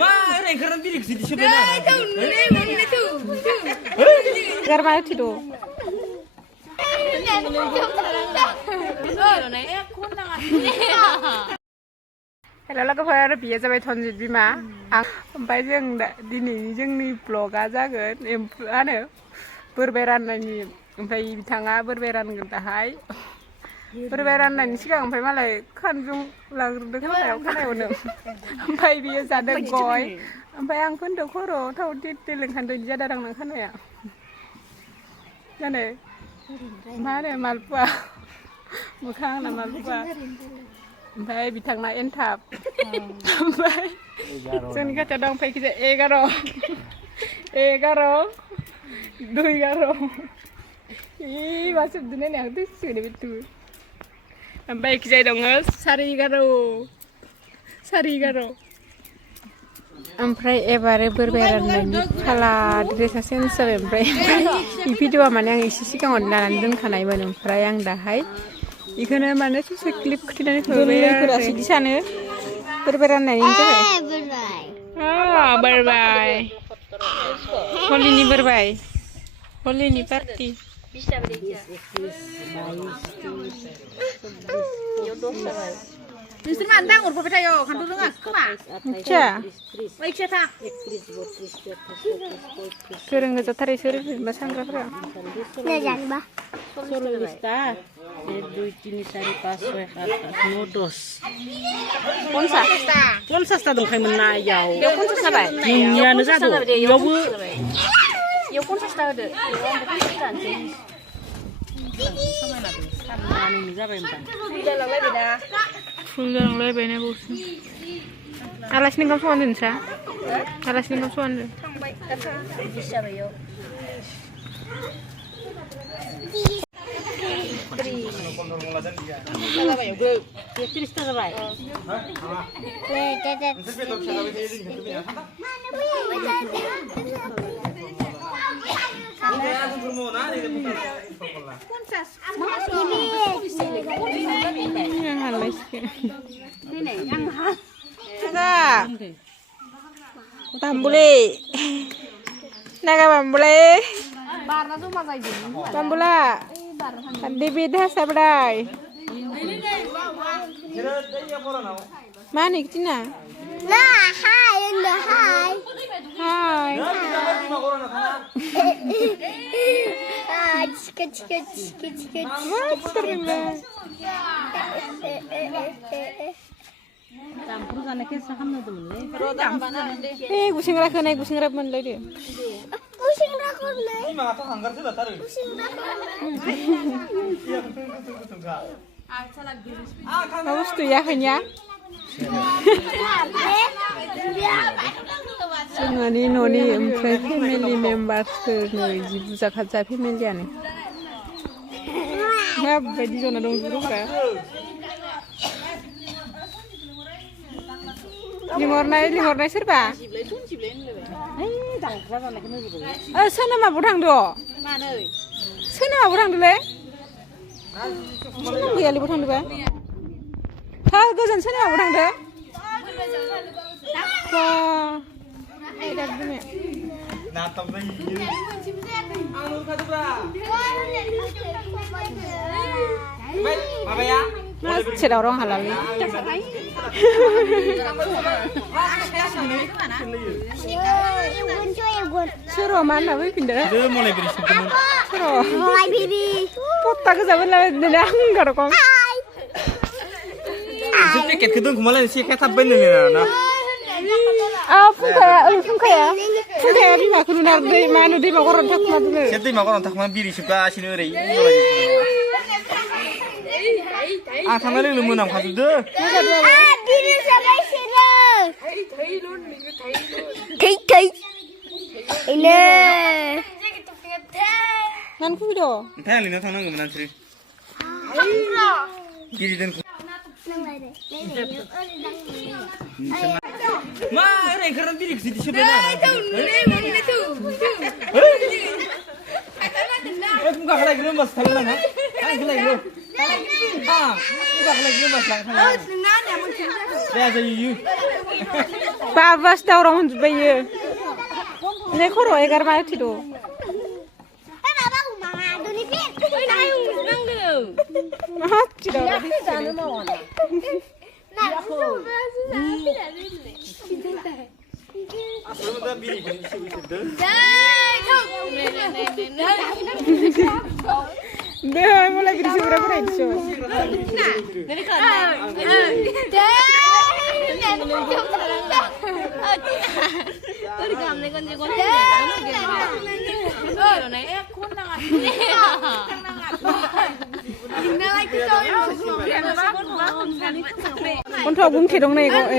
मा ओरै ओंखारनानै बिरिखौ बिदि सोबबाय ना गारबाय थिदो हेल' लोगोफोर बियो जाबाय धनजित बिमा ओमफ्राय जों दिनैनि जोंनि ब्लगा जागोन मा होनो बोरबाय राननायनि ओमफ्राय बिथाङा बोरबाय रानगोन दाहाय बोरबाय राननायनि सिगां ओमफ्राय मालाय खानजुं लाग्रोदों खानायावनो ओमफ्राय बियो जादों गय ओमफ्राय आं फोनदों खर'आव थाव टेल ओंखारदों बिदि जादों आंना खानाया जानो मा होनो मालपुवा मोखां आंना मालपुवा ओमफ्राय बिथांना एनथाब ओमफ्राय जोंनि खाथियाव दं फैखिजा 11 मासुबदो नायनाय आं थैसिगोन बेथु ओमफ्राय इखिजाय दङ 11:30 ओमफ्राय एबारे बोरबाय राननायनि फाला ड्रेसा चेन्ज जाबाय ओमफ्राय इ भिडिअआ माने आं एसे सिगाङावनो लानानै दोनखानायमोन ओमफ्राय आं दाहाय इखौनो माने ससे क्लिप खोथेनानै गोरलैफोरा सिदि सानो बोरबाय राननायनि थाखाय बोरबाय हलिनि बोरबाय हलिनि पार्टि नोंसोर मानो दांहरफाबाय थायो खान्थ' रोङा खोमा मिथिया जायखिया था गोरों गोजाथार इसोर जेनेबा सांग्राफोरा जानोबा 40टा 1 2 3 4 5 6 7 8 9 10 50टा दंखायोमोन ना इयाव 50 जाबाय नोंनियानो जादों इयावबो 50टा होदो इयाव आं 50टा होनसै समायना जाबाय होमबा फुल जालांलायबाय ना बावसो आलासिनि ओंखाम संना दोनसा आलासिनि ओंखाम संना दोन थांबाय बिस जाबाय इयाव Bambule naga bambule barna tuh makai gini bambula di bida sabrai mana iktina nah hai udah hai kecil campur sana ke saham na dulu gusingra kena gusingra manlai deh gusingra konai ini mah atau hanggar sudah taruh gusingra harus tuh ya hanya जोंहानि न'नि ओमफ्राय family मेम्बार्सफोरनो जि बुरजा खाजा फेमिलियानो माबायदि जना दं जुरुफ्रा लिंहरनाय सोरबा सोरनो माबायाव थांदो सोरनो माबायाव थांदोलै सोरनो गैयालै बाव थांदोबा हा गोजान सोरनो माबायाव थांदो Sedang orang halal ni. Suruh mana wih pindah? Suruh mulai beri suruh. Suruh. Mulai beri. Potta kesabaran lah, dah enggak rokok. Sedikit kedung kemarin sih kayak taben ni na. Fungkaya di mak lunar deh, mana di mak orang tak mana dulu. Siapa di mak orang tak mana biri suka sini orang. Thằng nó lên mưa nằm khát dữ. Đi đi ra đây xin ơi. Thấy luôn, mình cứ thấy luôn. Thấy. Nè. Năn phui đồ. Thấy là nó thằng nó ngồi năn chơi. Kiri dan. Ma, ini kerana bilik sih di sebelah. Bukan lagi lemas tangan mana? Lagi. Bukan lagi lemas tangan. Lihat aja you. Babaso दावराव मोनजोब्बायो नै खर' एगारबा उथिद' मा उथिद' 아스로다 미리 건지고 있었던. 네, 몰라 그리 시부라 그래 있죠. 우리 감내 건지고 con thọ cũng chỉ đồng này gọi